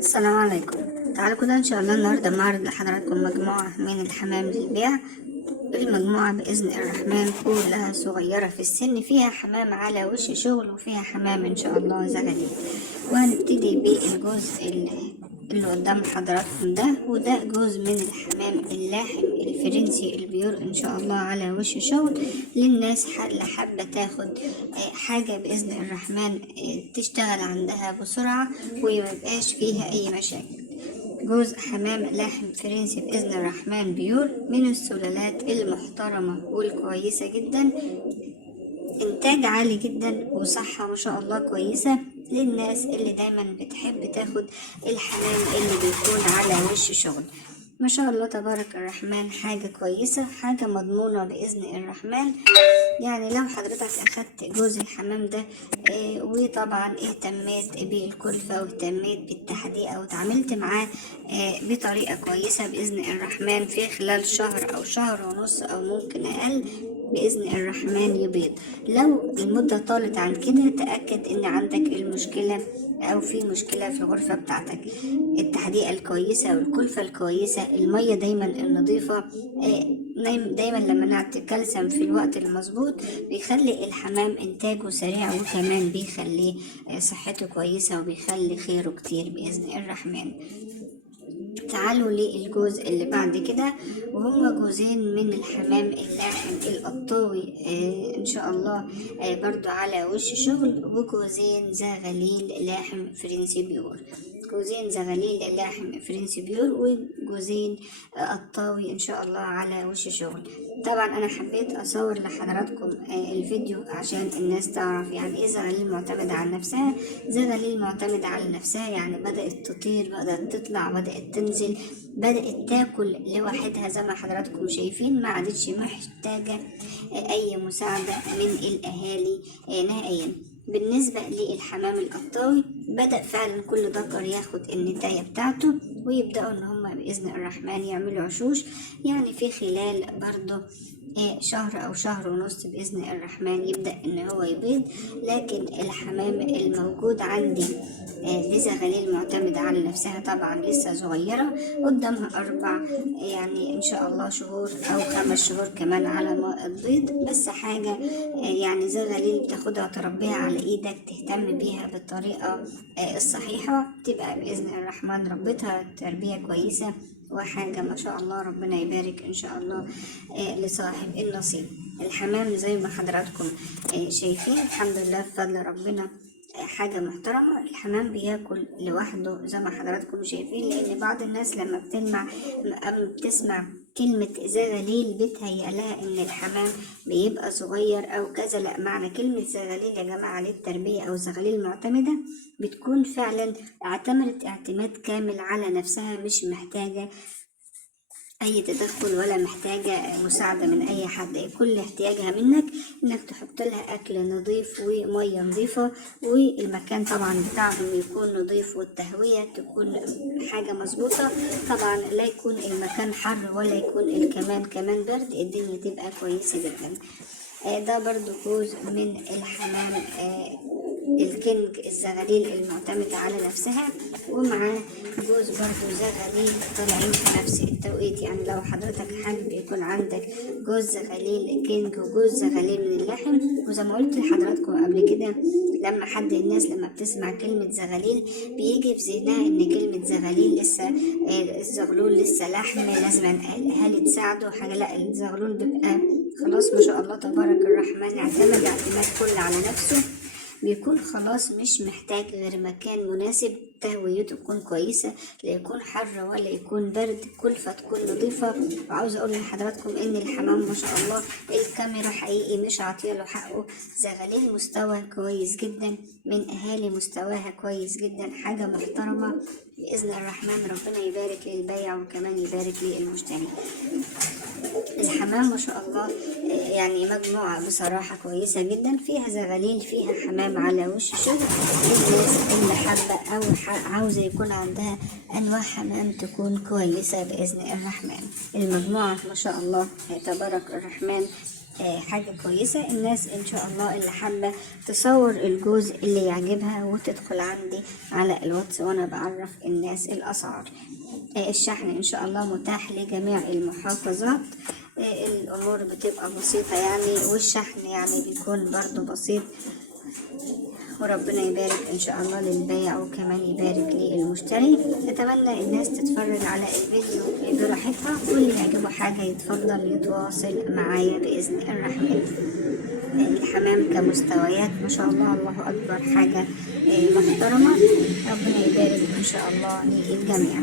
السلام عليكم. تعالوا كده ان شاء الله النهارده معرض لحضراتكم مجموعة من الحمام للبيع. المجموعة بإذن الرحمن كلها صغيرة في السن، فيها حمام على وش شغل وفيها حمام ان شاء الله زغاليل. وهنبتدي بالجزء اللي قدام حضراتكم ده، وده جزء من الحمام اللاحم الفرنسي البيور ان شاء الله على وش شغل للناس اللي حابة تاخد حاجة بإذن الرحمن تشتغل عندها بسرعة وميبقاش فيها أي مشاكل. جزء حمام لاحم فرنسي بإذن الرحمن بيور من السلالات المحترمة والكويسة جدا، إنتاج عالي جدا وصحة ما شاء الله كويسة للناس اللي دايما بتحب تاخد الحمام اللي بيكون على وش شغل. ما شاء الله تبارك الرحمن، حاجة كويسة، حاجة مضمونة بإذن الرحمن. يعني لو حضرتك أخدت جوز الحمام ده وطبعا اهتميت بالكلفة واهتميت بالتحديقة وتعاملت معاه بطريقة كويسة بإذن الرحمن، في خلال شهر أو شهر ونص أو ممكن أقل بإذن الرحمن يبيض. لو المدة طالت عن كده تأكد إن عندك المشكلة أو في مشكلة في الغرفة بتاعتك. التحديقة الكويسة والكلفة الكويسة، المية دايما النظيفة، دايما لما نعطي كالسيوم في الوقت المظبوط بيخلي الحمام إنتاجه سريع، وكمان بيخلي صحته كويسة وبيخلي خيره كتير بإذن الرحمن. تعالوا للجزء اللي بعد كده، وهما جوزين من الحمام اللاحم القطاوي ان شاء الله برضو على وش شغل، وجوزين زغاليل لاحم فرنسي بيور. جوزين زغاليل لاحم فرنسي بيور وجوزين قطاوي ان شاء الله على وش شغل. طبعا انا حبيت اصور لحضراتكم الفيديو عشان الناس تعرف يعني ايه زغاليل معتمدة على نفسها. زغاليل معتمدة على نفسها يعني بدأت تطير، بدأت تطلع، بدأت تنزل، بدأت تاكل لوحدها زي ما حضراتكم شايفين، ما عادتش محتاجة اي مساعدة من الاهالي نهائيا. بالنسبة للحمام القطاوي بدأ فعلا كل ذكر ياخد النتاية بتاعته ويبدأوا ان هم بإذن الرحمن يعملوا عشوش، يعني في خلال برضه شهر او شهر ونص بإذن الرحمن يبدأ ان هو يبيض. لكن الحمام الموجود عندي لزغاليل معتمدة على نفسها طبعا لسه صغيرة، قدامها 4 يعني ان شاء الله شهور او 5 شهور كمان على ما البيض. بس حاجة يعني زغاليل بتاخدها تربيها على ايدك، تهتم بيها بالطريقة الصحيحة، تبقى بإذن الرحمن ربتها تربية كويسة وحاجة ما شاء الله ربنا يبارك إن شاء الله لصاحب النصيب. الحمام زي ما حضراتكم شايفين الحمد لله بفضل ربنا حاجة محترمة. الحمام بياكل لوحده زي ما حضراتكم شايفين، لأن بعض الناس لما بتسمع كلمة زغاليل بتهيأ لها إن الحمام بيبقى صغير أو كذا. لا، معنى كلمة زغاليل يا جماعة للتربية أو زغاليل معتمدة بتكون فعلا اعتمدت اعتماد كامل على نفسها، مش محتاجة اي تدخل ولا محتاجة مساعدة من اي حد. كل احتياجها منك انك تحط لها اكل نظيف ومية نظيفة، والمكان طبعا بتاعهم يكون نظيف والتهوية تكون حاجة مظبوطة. طبعا لا يكون المكان حر ولا يكون كمان برد، الدنيا تبقى كويسة جدا. ده برضو جزء من الحمام الكينج الزغاليل المعتمدة على نفسها، ومعاه جوز برضو زغاليل طالعين في نفس التوقيت. يعني لو حضرتك حابب يكون عندك جوز زغاليل كينج وجوز زغاليل من اللحم، وزي ما قلت لحضراتكم قبل كده لما الناس لما بتسمع كلمة زغاليل بيجي في ذهنها ان كلمة زغاليل لسه الزغلول لسه لحم لازم الاهالي تساعده حاجة. لا، الزغلول بيبقى خلاص ما شاء الله تبارك الرحمن اعتمد اعتماد كل على نفسه، بيكون خلاص مش محتاج غير مكان مناسب، تهويته تكون كويسة، لا يكون حر ولا يكون برد، كلفة تكون نظيفة. وعاوز اقول لحضراتكم ان الحمام ما شاء الله الكاميرا حقيقي مش عاطيه له حقه. زغاليل مستوى كويس جدا من اهالي مستواها كويس جدا، حاجة محترمة بإذن الرحمن. ربنا يبارك للبيع وكمان يبارك للمشتري. الحمام ما شاء الله يعني مجموعة بصراحة كويسة جدا، فيها زغاليل فيها حمام على وش شغل للناس اللي حابة أو عاوزة يكون عندها أنواع حمام تكون كويسة بإذن الرحمن. المجموعة ما شاء الله تبارك الرحمن حاجة كويسة. الناس ان شاء الله اللي حابة تصور الجزء اللي يعجبها وتدخل عندي على الواتس وانا بعرف الناس الاسعار. الشحن ان شاء الله متاح لجميع المحافظات. الامور بتبقى بسيطة يعني، والشحن يعني بيكون برضو بسيط، وربنا يبارك ان شاء الله للبيع وكمان يبارك للمشتري. اتمنى الناس تتفرج على الفيديو براحتها، واللي يعجبه حاجة يتفضل يتواصل معايا بإذن الرحمن. الحمام كمستويات ما شاء الله، الله اكبر، حاجة محترمة. ربنا يبارك ان شاء الله للجميع.